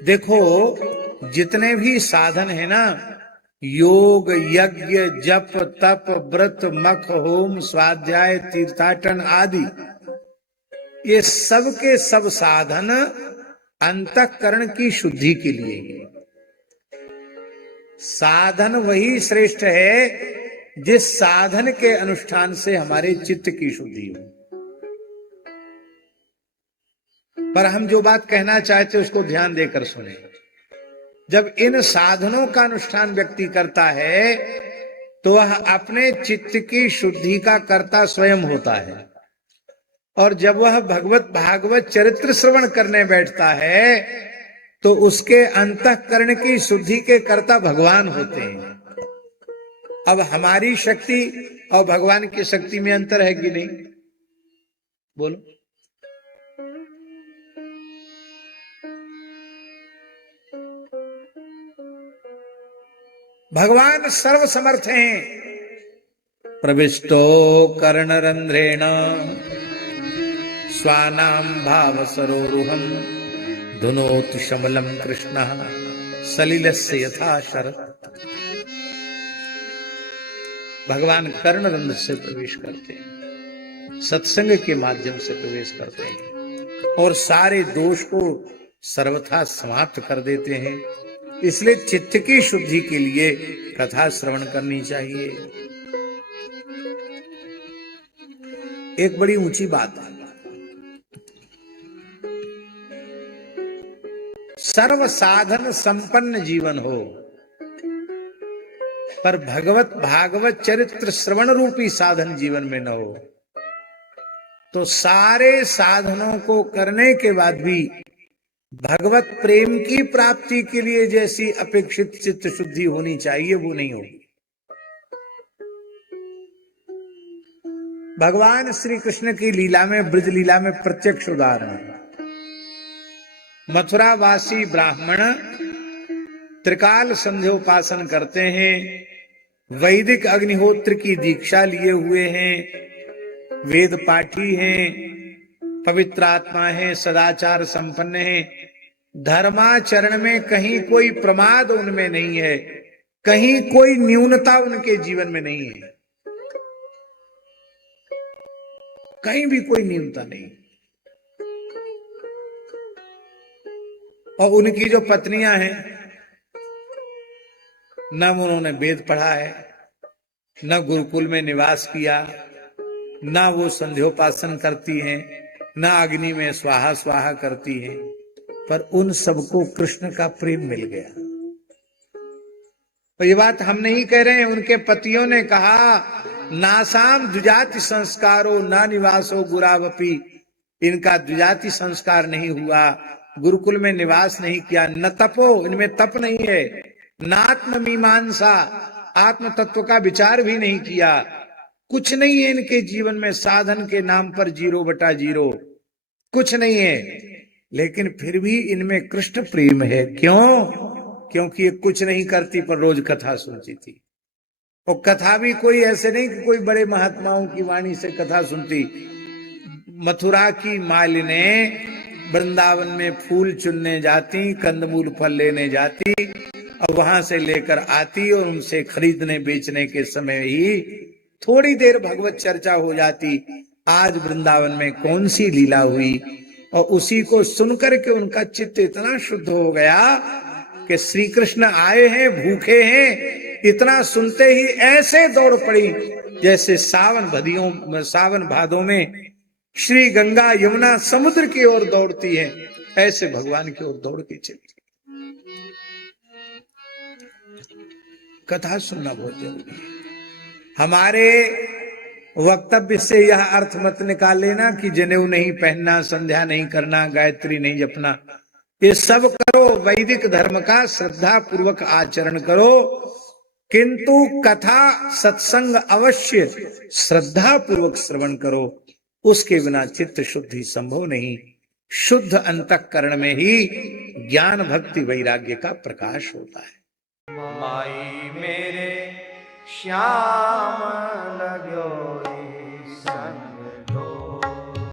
देखो, जितने भी साधन है ना, योग, यज्ञ, जप, तप, व्रत, मख, होम, स्वाध्याय, तीर्थाटन आदि, ये सब के सब साधन अंतःकरण की शुद्धि के लिए ही। साधन वही श्रेष्ठ है जिस साधन के अनुष्ठान से हमारे चित्त की शुद्धि हो। पर हम जो बात कहना चाहते उसको ध्यान देकर सुने। जब इन साधनों का अनुष्ठान व्यक्ति करता है तो वह अपने चित्त की शुद्धि का कर्ता स्वयं होता है, और जब वह भगवत भागवत चरित्र श्रवण करने बैठता है तो उसके अंतःकरण की शुद्धि के कर्ता भगवान होते हैं। अब हमारी शक्ति और भगवान की शक्ति में अंतर है कि नहीं? बोलो। भगवान सर्व समर्थ हैं। प्रविष्टो कर्णरंध्रेण स्वानाम भाव सरोरुहम धुनोति शमलम कृष्ण सलिलस्य यथा शरत्। भगवान कर्णरंध्र से प्रवेश करते हैं, सत्संग के माध्यम से प्रवेश करते हैं और सारे दोष को सर्वथा समाप्त कर देते हैं। इसलिए चित्त की शुद्धि के लिए कथा श्रवण करनी चाहिए। एक बड़ी ऊंची बात है, सर्व साधन संपन्न जीवन हो, पर भगवत भागवत चरित्र श्रवण रूपी साधन जीवन में न हो, तो सारे साधनों को करने के बाद भी भगवत प्रेम की प्राप्ति के लिए जैसी अपेक्षित चित्त शुद्धि होनी चाहिए वो नहीं होगी। भगवान श्री कृष्ण की लीला में, ब्रज लीला में प्रत्यक्ष उदाहरण है। मथुरावासी ब्राह्मण त्रिकाल संध्योपासन करते हैं, वैदिक अग्निहोत्र की दीक्षा लिए हुए हैं, वेद पाठी हैं, पवित्र आत्मा है, सदाचार संपन्न है, धर्माचरण में कहीं कोई प्रमाद उनमें नहीं है, कहीं कोई न्यूनता उनके जीवन में नहीं है, कहीं भी कोई न्यूनता नहीं। और उनकी जो पत्नियां हैं, न उन्होंने वेद पढ़ा है, न गुरुकुल में निवास किया, न वो संध्योपासन करती हैं, न अग्नि में स्वाहा स्वाहा करती हैं, पर उन सबको कृष्ण का प्रेम मिल गया। और ये बात हम नहीं कह रहे हैं, उनके पतियों ने कहा, नासाम द्विजाति संस्कारो न निवासो गुरावपी। इनका द्विजाति संस्कार नहीं हुआ, गुरुकुल में निवास नहीं किया, न तपो, इनमें तप नहीं है, नात्म मीमांसा, आत्म तत्व का विचार भी नहीं किया, कुछ नहीं है इनके जीवन में, साधन के नाम पर 0/0 कुछ नहीं है, लेकिन फिर भी इनमें कृष्ण प्रेम है। क्यों? क्योंकि ये कुछ नहीं करती पर रोज कथा सुनती थी। और कथा भी कोई ऐसे नहीं कि कोई बड़े महात्माओं की वाणी से कथा सुनती। मथुरा की मालिने वृंदावन में फूल चुनने जाती, कंदमूल फल लेने जाती, और वहां से लेकर आती, और उनसे खरीदने बेचने के समय ही थोड़ी देर भगवत चर्चा हो जाती। आज वृंदावन में कौन सी लीला हुई, और उसी को सुनकर के उनका चित्त इतना शुद्ध हो गया कि श्री कृष्ण आए हैं, भूखे हैं, इतना सुनते ही ऐसे दौड़ पड़ी जैसे सावन भादों में श्री गंगा यमुना समुद्र की ओर दौड़ती है, ऐसे भगवान की ओर दौड़ के चली। कथा सुनना बहुत जरूरी है। हमारे वक्तव्य से यह अर्थ मत निकाल लेना कि जनेऊ नहीं पहनना, संध्या नहीं करना, गायत्री नहीं जपना, ये सब करो, वैदिक धर्म का श्रद्धा पूर्वक आचरण करो, किंतु कथा सत्संग अवश्य श्रद्धा पूर्वक श्रवण करो, उसके बिना चित्त शुद्धि संभव नहीं। शुद्ध अंतःकरण में ही ज्ञान भक्ति वैराग्य का प्रकाश होता है। माई मेरे श्याम लग्यो